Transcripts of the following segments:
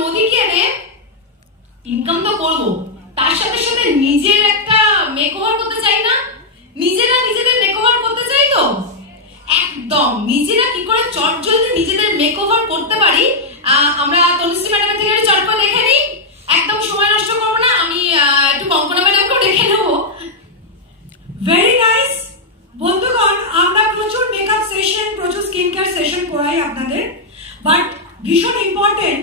মোদি কেয়ারে ইনকাম তো করবো, তার সাথে সাথে নিজের একটা মেকওভার করতে চাই না? নিজেরা নিজেদের মেকওভার করতে চাই তো একদম নিজেরা কি করে চটজলদি নিজেদের মেকওভার করতে পারি আমরা তনুশ্রী ম্যাডামের থেকে একটু চটপট দেখে নিই। একদম সময় নষ্ট করবো না, আমি একটু কঙ্কনা ম্যাডামকেও দেখে নেবো। ভেরি নাইস বন্ধুগণ, আমরা প্রচুর মেকআপ সেশন, প্রচুর স্কিন কেয়ার সেশন করাই আপনাদের, বাট ভীষণ ইম্পর্টেন্ট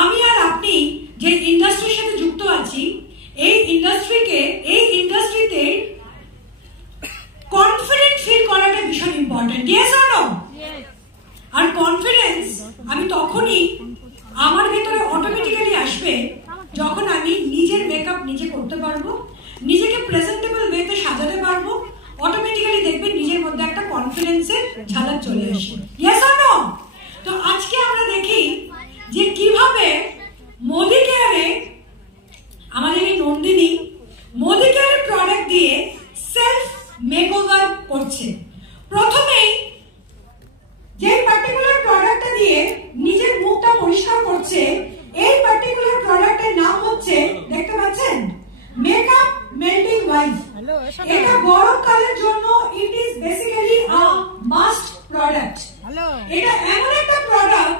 আমি আর আপনি যে ইন্ডাস্ট্রির সাথে যুক্ত আছি, এই ইন্ডাস্ট্রিতে কনফিডেন্ট ফিল করাটা ভীষণ ইম্পর্টেন্ট। Yes or no? আর কনফিডেন্স আমি তখনই আমার ভেতরে অটোমেটিক্যালি আসবে যখন আমি নিজের মেকআপ নিজে করতে পারবো, নিজেকে প্রেজেন্টেবল ওয়েতে সাজাতে পারবো, অটোমেটিক্যালি দেখবেন নিজের মধ্যে একটা কনফিডেন্সের ঝালক চলে আসে। Yes or no? তো আজকে আমরা দেখি যে কিভাবে মোদি কেয়ারে আমাদের এই নন্দিনী মোদি কেয়ারের প্রোডাক্ট দিয়ে সেলফ মেকওভার করছে। প্রথমেই যে পার্টিকুলার প্রোডাক্টটা দিয়ে নিজের মুখটা পরিষ্কার করছে, এই পার্টিকুলার প্রোডাক্টের নাম হচ্ছে, দেখতে পাচ্ছেন, মেকআপ মেল্টিং ওয়াইপ। এটা গরমকালের জন্য it is basically a must product. এটা এমন একটা প্রোডাক্ট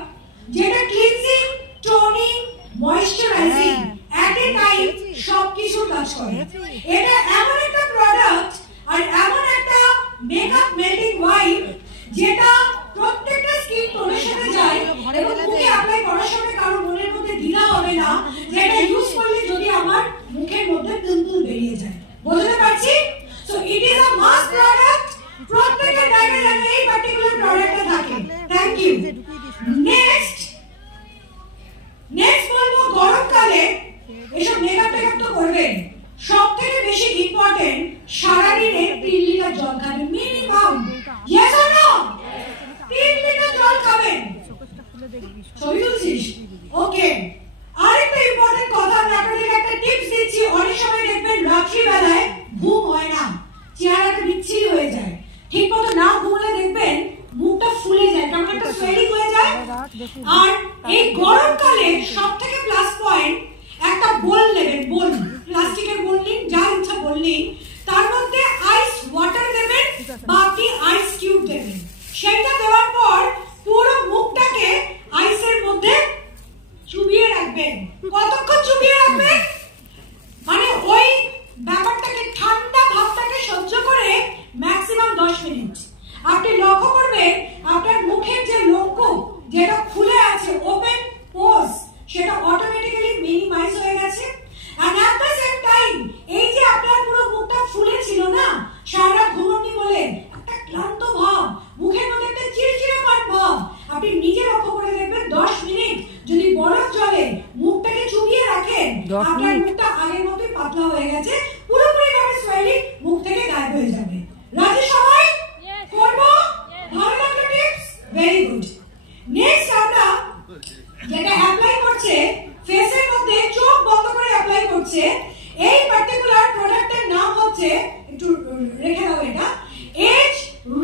যেটা ক্লিনজিং, টোনিং, ময়েশ্চারাইজিং এট এ টাইম সবকিছু কাজ করে। এটা এমন একটা প্রোডাক্ট আর এমন একটা মেকআপ মেল্টিং ওয়াইপ যেটা প্রত্যেকটা স্কিন টোনের সাথে যায় এবং মুখে অ্যাপ্লাই করার সময় কারো মনের মধ্যে দ্বিধা হবে না যে এটা ইউজ করলে যদি আমার মুখের মধ্যে পিম্পল বেরিয়ে যায়। বুঝতে পারছি? So it is a must product. প্রত্যেকটা জায়গায় যেন এই পার্টিকুলার প্রোডাক্টটা থাকে। Thank you. নেক্সট বলবো, গরমকালে এসব মেকআপ টেকআপ তো করবেন, সব থেকে বেশি ইম্পর্টেন্ট সারাদিনে 3 লিটার জল খাবেন minimum. Yes or no? 3 litre জল খাবেন। ছবি তুলছিস? ওকে। আরেকটা ইম্পর্টেন্ট কথা আমি আপনাদের একটা টিপস দিচ্ছি। অনেক সময় দেখবেন রাত্রি বেলায় ঘুম হয় না, চেহারাটা বিচ্ছিরি হয়ে যায়, ঠিক মতো না ঘুমলে দেখবেন মুখটা ফুলে যায়, কেমন একটা সোয়েলিং হয়ে যায়। আর এই গরমকালে সব থেকে প্লাস পয়েন্ট, একটা বোল নেবেন, বোল, প্লাস্টিকের বোল নিন, যা ইচ্ছা বোল নিন, তার মধ্যে আইস ওয়াটার দেবেন বা আপনি আইস কিউব দেবেন। সেটা দেওয়ার পর পুরো মুখটাকে আইসের মধ্যে চুবিয়ে রাখবেন। কতক্ষণ চুবিয়ে রাখবেন? মানে ওই ব্যাপারটাকে, ঠান্ডা ভাবটাকে সহ্য করে ম্যাক্সিমাম 10 মিনিট। আপনি লক্ষ্য করবেন আপনার মুখের যে লোমকূপ যেটা খুলে আছে, ওপেন পোর্স, সেটা অটোমেটিক্যালি মিনিমাইজ হয়ে গেছে। And at the same time এই যে আপনার পুরো মুখটা ফুলে ছিল না, সারা ঘুমনি বলে একটা ক্লান্ত ভাব, মুখের মধ্যে একটা চিড়চিড়ে ভাব, আপনি নিজে লক্ষ্য করে দেখবেন 10 মিনিট যদি বরফ জলে মুখটাকে চুবিয়ে রাখেন, আপনার মুখটা আগের মতোই পাতলা হয়ে গেছে, পুরোপুরি ভাবে সোয়েলিং মুখ থেকে গায়েব হয়ে যাবে। রাজি সবাই? করব? ভালো লাগলো টিপস? Very good. নেক্সট আমরা যেটা অ্যাপ্লাই করছে ফেসের মধ্যে, চোখ বন্ধ করে অ্যাপ্লাই করছে, এই পার্টিকুলার প্রোডাক্টের নাম হচ্ছে, একটু রেখে দাও এটা, as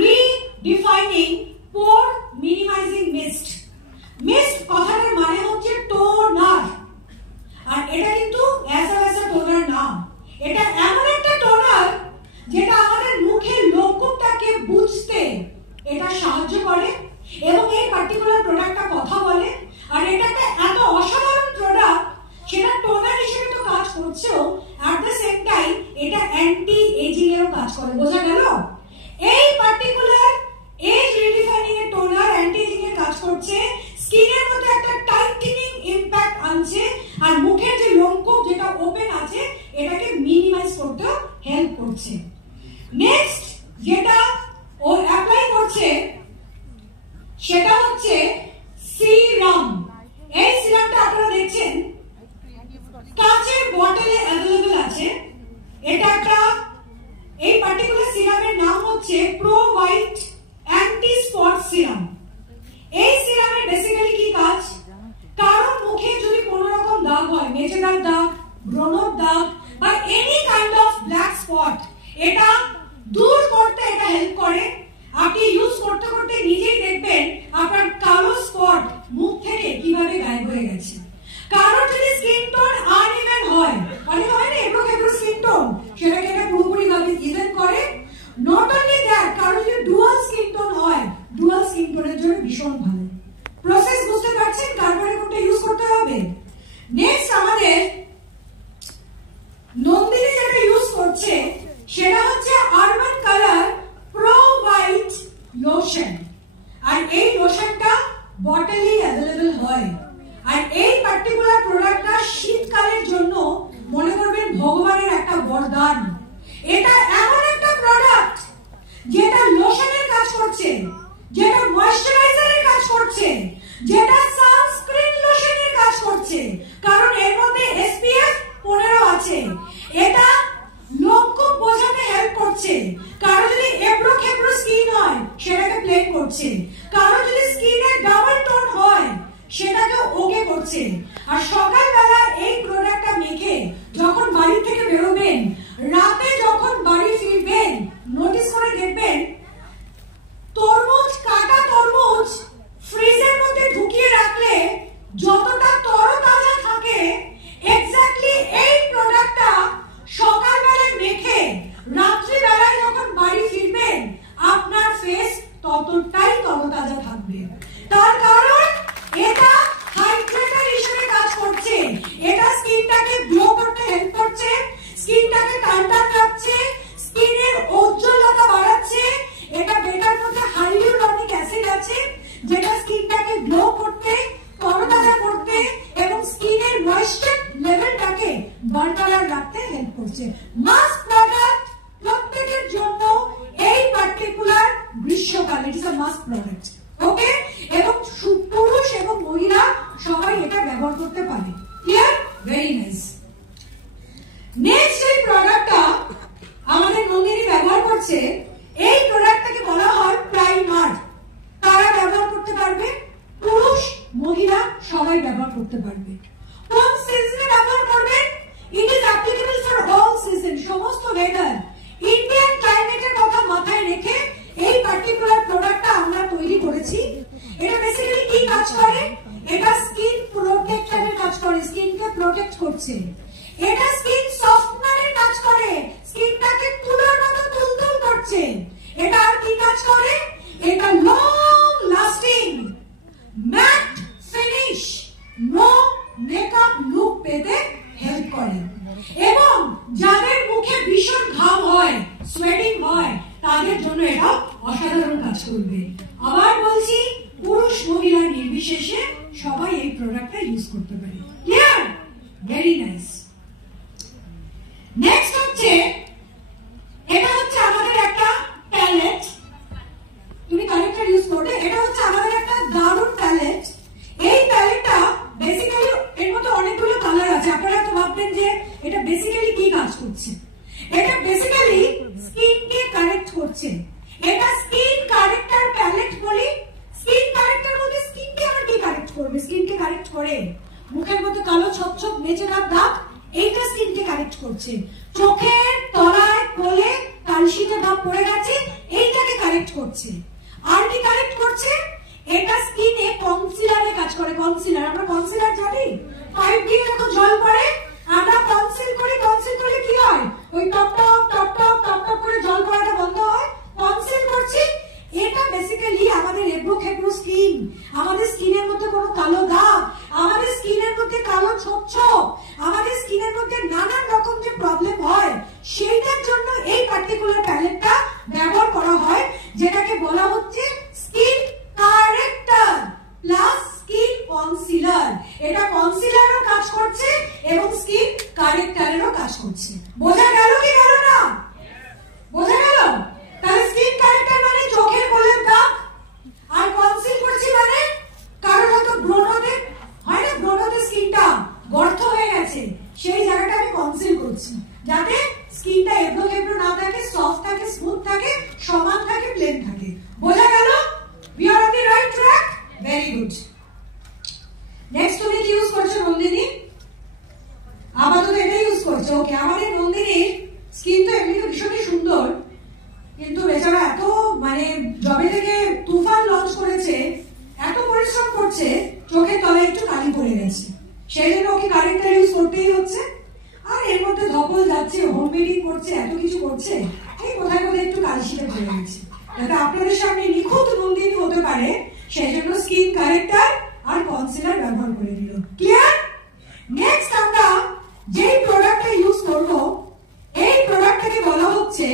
redefining pore minimising mist. Mist কথাটার মানে হচ্ছে টোনার, আর এটা কিন্তু ऐसा টোনার না, এটা এমন একটা টোনার যেটা আমাদের মুখের লোমকূপটাকে বুঝতে এটা সাহায্য করে এবং এই পার্টিকুলার প্রোডাক্টটা কথা বলে। আর এটা একটা এত অসাধারণ প্রোডাক্ট, সেটা টোনার হিসেবে তো কাজ করছেও, এট দ্য সেম টাইম এটা অ্যান্টি এজিং এরও কাজ করে। বোঝা গেল? এই পার্টিকুলার এজ রিডিফাইনিং এর টোনার অ্যান্টি এজিং এর কাজ করছে, স্কিনের মধ্যে একটা টাইটেনিং ইমপ্যাক্ট আনছে, আর মুখের যে লোমকূপ যেটা ওপেন আছে এটাকে মিনিমাইজ করতে হেল্প করছে। নেক্সট যেটা ও অ্যাপ্লাই করছে সেটা হচ্ছে সিরাম। এই সিরামটা আপনারা দেখছেন কাঁচের বটলে অ্যাভেলেবল আছে। এটা একটা, এই পার্টিকুলার সিরামের নাম হচ্ছে pro white anti spot serum. এই সিরামের বেসিক্যালি কি কাজ? কারো মুখে যদি কোনো রকম দাগ হয়, মেচেদার দাগ, ব্রণর দাগ বা any kind of black spot, এটা দূর করতে এটা হেল্প করে। আপনি ইউজ করতে করতে নিজেই দেখবেন আপনার কালো স্পট মুখ থেকে কিভাবে গায়েব হয়ে গেছে। কারোর যদি স্কিন টোন আনইভেন হয়, অনেক হয় না এবড়ো খেবড়ো স্কিন টোন, সেটাকে এটা পুরোপুরি ভাবে ইভেন করে। নট অনলি দ্যাট, কারোর যদি ডুয়াল স্কিন টোন হয়, ডুয়াল স্কিন টোনের জন্য ভীষণ ভালো। প্রসেস বুঝতে পারছেন কারবারে কোনটা ইউজ করতে হবে। নেক্সট আমাদের নন্দিনী যেটা ইউজ করছে সেটা হচ্ছে urban colour pro white lotion. আর এই লোশনটা বটলি অ্যাভেলেবল হয়। আর এই পার্টিকুলার প্রোডাক্টটা শীতকালের জন্য মনে করবেন ভগবানের একটা বরদান। এটা এমন একটা প্রোডাক্ট যেটা লোশনের কাজ করছে, যেটা ময়েশ্চারাইজারের কাজ করছে, যেটা সানস্ক্রিন লোশনের কাজ করছে, কারণ এর মধ্যে SPF 15 আছে। এটা লোক খুব বোঝাতে হেল্প করছে। কারো যদি এবড়ো খেবড়ো স্কিন হয় সেটাকে প্লেন করছে, কারো যদি স্কিনের ডাবল টোন হয় সেটাকে ওকে করছে। আর সকালবেলা এই প্রোডাক্টটা মেখে যখন বাড়ি থেকে বেরোবেন, রাতে যখন বাড়ি ফিরবেন, নোটিস করে দেখবেন তরমুজ, কাটা তরমুজ ফ্রিজের মধ্যে ঢুকিয়ে রাখলে যতটা তরতাজা থাকে, এক্স্যাক্টলি এই প্রোডাক্টটা সকালবেলা মেখে রাত্রিবেলায় যখন বাড়ি ফিরবেন আপনার ফেস ততটাই তরতাজা থাকবে। তার কারণ এটা হাইড্রেটার হিসেবে কাজ করছে, এটা স্কিনটাকে গ্লো করতে হেল্প করছে, স্কিনটাকে টানটান রাখছে, স্কিনের উজ্জ্বলতা বাড়াচ্ছে। এটা বেটার মধ্যে হাইলুরনিক অ্যাসিড আছে যেটা স্কিনটাকে গ্লো করতে, তরতাজা করতে এবং স্কিনের ময়েশ্চার লেভেলটাকে বরকরার রাখতে হেল্প করছে। মাস্ট প্রোডাক্ট প্রত্যেকের জন্য এই পার্টিকুলার গ্রীষ্মকালে, it is a must product. Okay, এবং পুরুষ এবং মহিলা সবাই এটা ব্যবহার করতে পারে। ক্লিয়ার? Very nice. নেক্সট এই প্রোডাক্টটা আমাদের নন্দিনী ব্যবহার করছে, এই প্রোডাক্টটাকে বলা হয় প্রাইমার। কারা ব্যবহার করতে পারবে? পুরুষ মহিলা সবাই ব্যবহার করতে পারবে। কোন সিজনে ব্যবহার করবেন? It is applicable for all season, সমস্ত ওয়েদার। ইন্ডিয়ান ক্লাইমেটের কথা মাথায় রেখে এই পার্টিকুলার প্রোডাক্টটা আমরা তৈরি করেছি। এটা বেসিক্যালি কি কাজ করে? এটা স্কিন প্রোটেক্টরের কাজ করে, স্কিনকে প্রোটেক্ট করছে। এটা স্কিন সফটনারের কাজ করে, স্কিনটাকে তুলোর মতো তুলতুল করছে। এটা আর কি কাজ করে? এটা long lasting matte finish, no makeup look পেতে হেল্প করে। এবং যাদের মুখে ভীষণ ঘাম হয়, সোয়েটিং হয়, তাদের জন্য এটা অসাধারণ কাজ করবে। আবার বলছি, পুরুষ মহিলা নির্বিশেষে সবাই এই প্রোডাক্টটা ইউজ করতে পারে। ক্লিয়ার? Very nice. নেক্সট হচ্ছে, এটা হচ্ছে আমাদের একটা প্যালেট। তুমি কালেক্টর ইউজ করবে। এটা হচ্ছে আমাদের একটা দারুণ প্যালেট। এই প্যালেটটা বেসিক্যালি এর মধ্যে অনেকগুলো কালার আছে। আপনারা তো ভাববেন যে এটা বেসিক্যালি কি কাজ করছে। এটা বেসিক্যালি স্কিনকে কারেক্ট করছে। এটা স্কিন কারেক্টর প্যালেট বলি। স্কিন কারেক্টর বলতে স্কিনকে আবার কি কারেক্ট করবে? স্কিনকে কারেক্ট করে মুখের মধ্যে কালো ছোপ ছোপ মেচে দাগ, এইটা স্কিনকে কারেক্ট করছে। চোখের তলায় কোলে কালশিটে দাগ পড়ে গেছে, এইটাকে কারেক্ট করছে। আর কি কারেক্ট করছে? এটা স্কিনে কনসিলারে কাজ করে। কনসিলার, আমরা কনসিলার জানি, পাইপ দিয়ে যখন জল পড়ে আমরা কনসিল করি। কনসিল করলে কি হয়? ওই top top top top top top করে জল পড়াটা বন্ধ হয়। কনসিল করছি। এটা বেসিক্যালি আমাদের এবড়ো খেবড়ো স্কিন, আমাদের স্কিনের মধ্যে কোনো কালো দাগ, আমাদের স্কিনের মধ্যে কালো ছোপ ছোপ, আমাদের স্কিনের মধ্যে নানান রকম যে প্রবলেম হয়, সেইটার জন্য এই পার্টিকুলার প্যালেটটা ব্যবহার করা হয়, যেটাকে বলা হচ্ছে skin corrector plus skin concealer. এটা কনসিলারও কাজ করছে এবং স্কিন কারেক্টরেরও কাজ করছে। বোঝা গেল কি গেল না? বোঝা গেল? তাহলে স্কিন কারেক্টর মানে চোখের কোলের দাগ, আর কনসিল করছি মানে কারো হয়তো ব্রণতে হয় না, ব্রণতে স্কিনটা গর্ত হয়ে গেছে, সেই জায়গাটা আমি কনসিল করছি যাতে স্কিনটা এবড়ো খেবড়ো না থাকে, সফট থাকে, স্মুথ থাকে, সমান থাকে, প্লেন থাকে। বোঝা গেল? We are on the right track? Very good. Next তুমি কি ইউজ করছো নন্দিনী? আপাতত এটা ইউজ করছো। ওকে, আমাদের নন্দিনীর স্কিন তো এমনিতে ভীষণই সুন্দর, কিন্তু বেচারা এত মানে জবে থেকে তুফান লঞ্চ করেছে, এত পরিশ্রম করছে, চোখের তলায় একটু কালি পড়ে গেছে। সেই জন্য ওকে কারেক্টার ইউজ করতেই হচ্ছে। আর এর মধ্যে ধকল যাচ্ছে, হোম মেডিং করছে, এত কিছু করছে, এই কোথায় কোথায় একটু কালশিটা ভরে গেছে, যাতে আপনাদের সামনে নিখুঁত নন্দিনী হতে পারে সেই জন্য স্কিন কারেক্টার আর কনসিলার ব্যবহার করে দিল। ক্লিয়ার? নেক্সট আমরা যেই প্রোডাক্টটা ইউজ করব, এই প্রোডাক্টটাকে বলা হচ্ছে,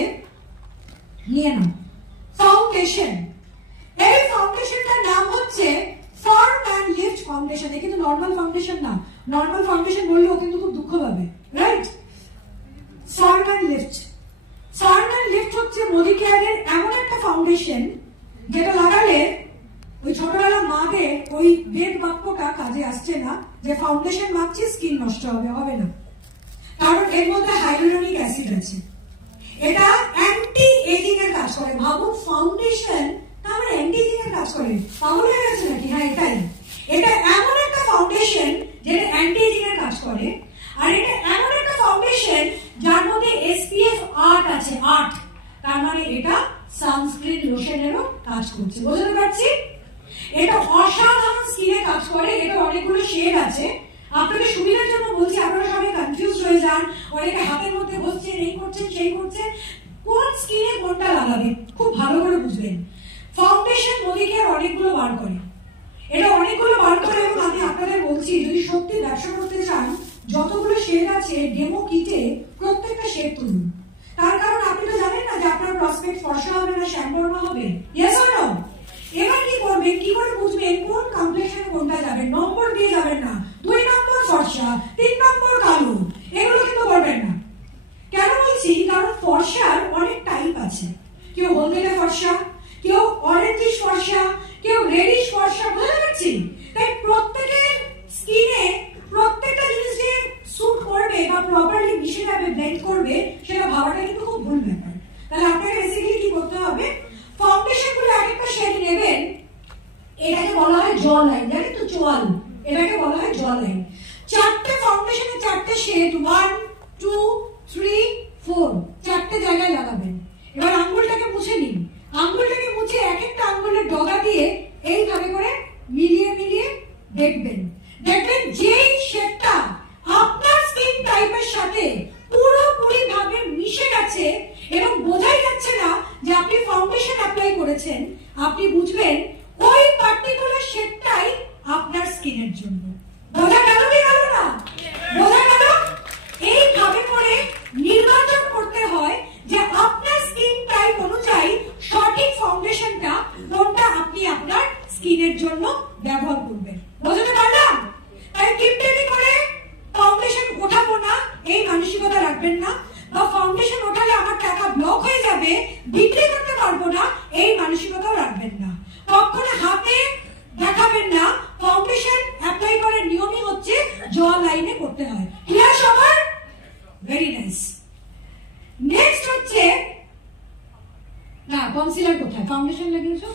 নিয়ে নাও, ফাউন্ডেশন। এই ফাউন্ডেশনটার নাম হচ্ছে ফার্ম অ্যান্ড লিফট ফাউন্ডেশন। এ কিন্তু নর্মাল ফাউন্ডেশন না, নর্মাল ফাউন্ডেশন বললেও কিন্তু খুব দুঃখ পাবে, right? Farm and lift, farm and lift হচ্ছে মোদিকেয়ারের এমন একটা ফাউন্ডেশন যেটা লাগালে ওই ছোটবেলা মাদের ওই বেদ বাক্যটা কাজে আসছে না যে ফাউন্ডেশন মাখছি স্কিন নষ্ট হবে, হবে না, কারণ এর মধ্যে হাইড্রোনিক অ্যাসিড আছে। এটা অ্যান্টি এজিং এর কাজ করে। ভাবুন ফাউন্ডেশন তারপরে অ্যান্টি এজিং এর কাজ করে, পাগল হয়ে গেছে নাকি? হ্যাঁ এটাই। এটা এমন একটা ফাউন্ডেশন যেটা অ্যান্টি এজিং এর কাজ করে, আর এটা এমন একটা ফাউন্ডেশন যার মধ্যে SPF 8 আছে, 8, তার মানে এটা সানস্ক্রিন লোশনেরও কাজ করছে। বুঝতে পারছি? এটা অসাধারণ স্কিনে কাজ করে। এটা অনেকগুলো শেড আছে, আপনাদের সুবিধার জন্য বলছি, আপনারা সবাই কনফিউজ হয়ে যান, অনেকে হাতের মধ্যে বসছেন, এই করছেন সেই করছেন, কোন স্কিনে কোনটা লাগাবে খুব ভালো করে বুঝবেন। ফাউন্ডেশন মোদিকেয়ার অনেকগুলো বার করে, এটা অনেকগুলো বার করে, এবং আমি আপনাদের বলছি যদি সত্যি ব্যবসা করতে চান যতগুলো শেড আছে ডেমো কিটে প্রত্যেকটা শেড তুলুন। তার কারণ আপনি তো জানেন না যে আপনার প্রসপেক্ট ফর্সা হবে না শ্যাম্পর্ণা হবে, ইয়েস অর নো? এবার কি করবেন, কি করে বুঝবেন কোন কমপ্লেক্সনে কোনটা যাবে? নম্বর দিয়ে যাবেন না, 2 নম্বর ফর্সা, 3 নম্বর কালো, এগুলো কিন্তু করবেন না। কেন বলছি? কারণ ফর্সার অনেক টাইপ আছে, কেউ হলদেটে ফর্সা, কেউ অরেঞ্জিশ ফর্সা, কেউ রেডিশ ফর্সা, বুঝতে পারছি? তাই প্রত্যেকের স্কিনে প্রত্যেকটা জিনিস যে স্যুট করবে বা প্রপারলি মিশে যাবে, ব্লেন্ড করবে, সেটা ভাবাটা কিন্তু খুব ভুল ব্যাপার। তাহলে আপনাকে বেসিক্যালি কি করতে হবে, ফাউন্ডেশন গুলো একটা শেড নেবেন, এটাকে বলা হয় জ লাইন, জানেন তো, চোয়াল, এটাকে বলা হয় জ লাইন। 4টে ফাউন্ডেশনের 4টে শেড, 1 2 3 4, 4টে জায়গায় লাগাবেন। এবার আঙ্গুলটাকে মুছে নিন, আঙ্গুলটাকে মুছে এক একটা আঙ্গুলের ডগা দিয়ে এইভাবে করে মিলিয়ে মিলিয়ে দেখবেন, দেখবেন যেই শেডটা আপনার স্কিন টাইপের সাথে পুরোপুরি ভাবে মিশে গেছে এবং বোঝাই যাচ্ছে না যে আপনি ফাউন্ডেশন অ্যাপ্লাই করেছেন, আপনি বুঝবেন ওই পার্টিকুলার শেডটাই আপনার স্কিনের জন্য। বোঝা গেল কি গেল না? বোঝা গেল? এইভাবে করে নির্বাচন করতে হয় যে আপনার স্কিন টাইপ অনুযায়ী সঠিক ফাউন্ডেশনটা কোনটা আপনি আপনার স্কিনের জন্য ব্যবহার করবেন। বুঝতে পারলাম? তাই টিপটেপি করে ফাউন্ডেশন ওঠাবো না এই মানসিকতা রাখবেন না, বা ফাউন্ডেশন ওঠালে আমার টাকা ব্লক হয়ে যাবে, বিক্রি করতে পারবো না, এই মানসিকতাও রাখবেন না। কখনো হাতে দেখাবেন না। ফাউন্ডেশন অ্যাপ্লাই করার নিয়মই হচ্ছে জ লাইনে করতে হয়। ক্লিয়ার সবার? Very nice. নেক্সট হচ্ছে, না কনসিলার কোথায়? ফাউন্ডেশন লাগিয়েছো?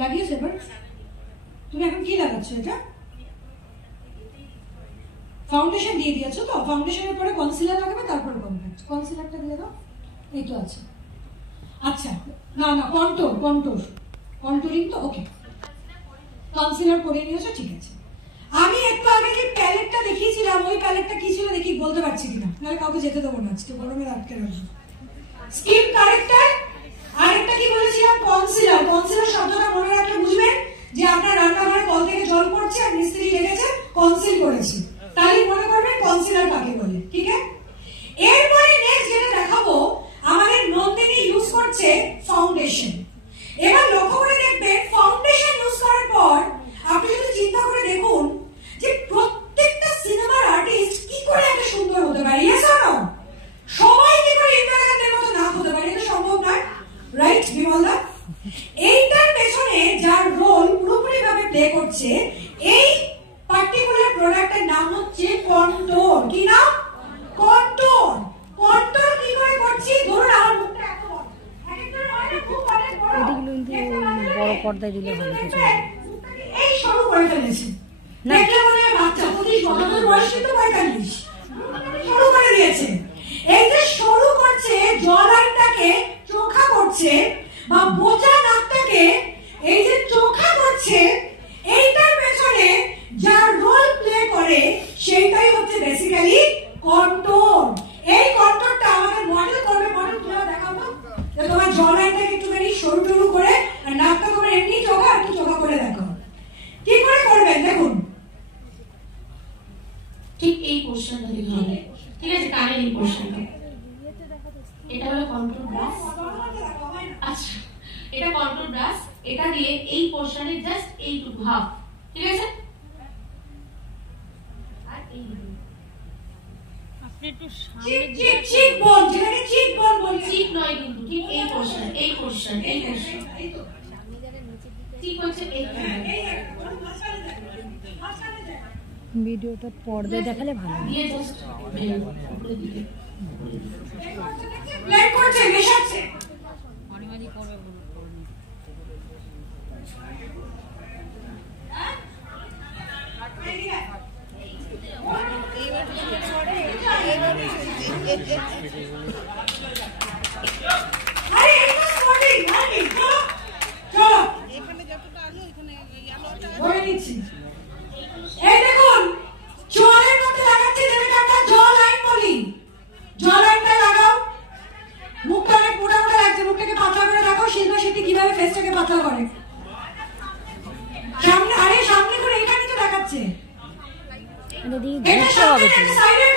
লাগিয়েছো? এবার তুমি এখন কি লাগাচ্ছ? এটা ফাউন্ডেশন দিয়ে দিয়েছো তো, ফাউন্ডেশনের পরে কনসিলার লাগাবে, তারপরে কম্প্যাক্ট। কনসিলারটা দিয়ে দাও, এই তো আছে। আচ্ছা, না না কন্ট্যুর, কন্ট্যুর, কন্ট্যুরিং তো ওকে, কনসিলার করে নিয়েছো, ঠিক আছে। আমি একটু আগে যে প্যালেটটা দেখিয়েছিলাম, ওই প্যালেটটা কি ছিল দেখি, বলতে পারছি কিনা, নাহলে কাউকে যেতে দেবো না, আজকে গরমে আটকে রাখবো। স্কিন কারেক্টার, আরেকটা কি বলেছিলাম, কনসিলার। কনসিলার শব্দটা মনে রাখলে বুঝবেন যে আপনার রান্নাঘরে কল থেকে জল পড়ছে আর মিস্ত্রি লেগেছে, কনসিল করেছে, তাহলে মনে করবেন কনসিলার কাকে বলে। ঠিক আছে? এরপরে নেক্সট যেটা দেখাবো, আমাদের নন্দিনী ইউজ করছে ফাউন্ডেশন। এবার লক্ষ্য করে দেখবেন ফাউন্ডেশন ইউজ করার পর আপনি যদি চিন্তা করে দেখুন যে প্রত্যেকটা সিনেমার আর্টিস্ট কি করে এত সুন্দর হতে পারে, ইয়েস অর নো? সবাই কি করে ইন্দিরা গান্ধীর মতো নাক হতে পারে? এটা সম্ভব নয়, রাইট বিমলদা? এইটার পেছনে যার রোল পুরোপুরি ভাবে প্লে করছে, এই পার্টিকুলার প্রোডাক্টের নাম হচ্ছে কন্ট্যুর। কি নাম? কন্ট্যুর। কন্ট্যুর কি করে করছি? ধরুন আমার মুখটা এত বড়, একদম অনেক খুব অনেক বড়, বড় পর্দায় দিলে ভালো কিছু এই শুরু করে ফেলেছে। দেখলে মনে হয় বাচ্চা, 25 বছর বয়স কিন্তু 45 শুরু করে দিয়েছে। এই যে শুরু করছে, জলাইনটাকে চোখা করছে বা বোঝা নাকটাকে এই যে চোখা করছে, এইটার পেছনে যার রোল প্লে করে ঠিক এই পোর্শনটা দিতে হবে, ঠিক আছে? কানের এই পোর্শনটা, এটা হলো কন্ট্রোল ব্রাশ। আচ্ছা, এটা কন্ট্রোল ব্রাশ, এটা দিয়ে এই পোর্শনে জাস্ট এইটুকু হাফ, ঠিক আছে? আর এই আপনি একটু চিক বোন, যেটাকে চিক বোন বলি। চিক নয় কিন্তু, ঠিক এই পোর্শন, এই পোর্শন, এই পোর্শন ঠিক হচ্ছে এইখানে। ভিডিওটা পর্দায় দেখালে ভালো। দিয়ে জাস্ট উপরের দিকে ব্লেন্ড করছে, মেশাচ্ছে। মাঝে করবে বলুন। আরে এটা স্পটিং, আরে চলো চলো এখানে যতটা আলো এখানে আলোটা ধরে নিচ্ছি। এই দেখুন, জলের মধ্যে লাগাচ্ছে, যেটাকে আমরা জল লাইন বলি। জল লাইনটা লাগাও। মুখটা অনেক মোটা মোটা লাগছে, মুখটাকে পাতলা করে রাখো। শিল্পা শেট্টি কিভাবে ফেসটাকে পাতলা করে, সামনে, আরে সামনে করে, এখানেই তো দেখাচ্ছে। দিদি এটা ধরতে সামনে হবে তো। সাইডে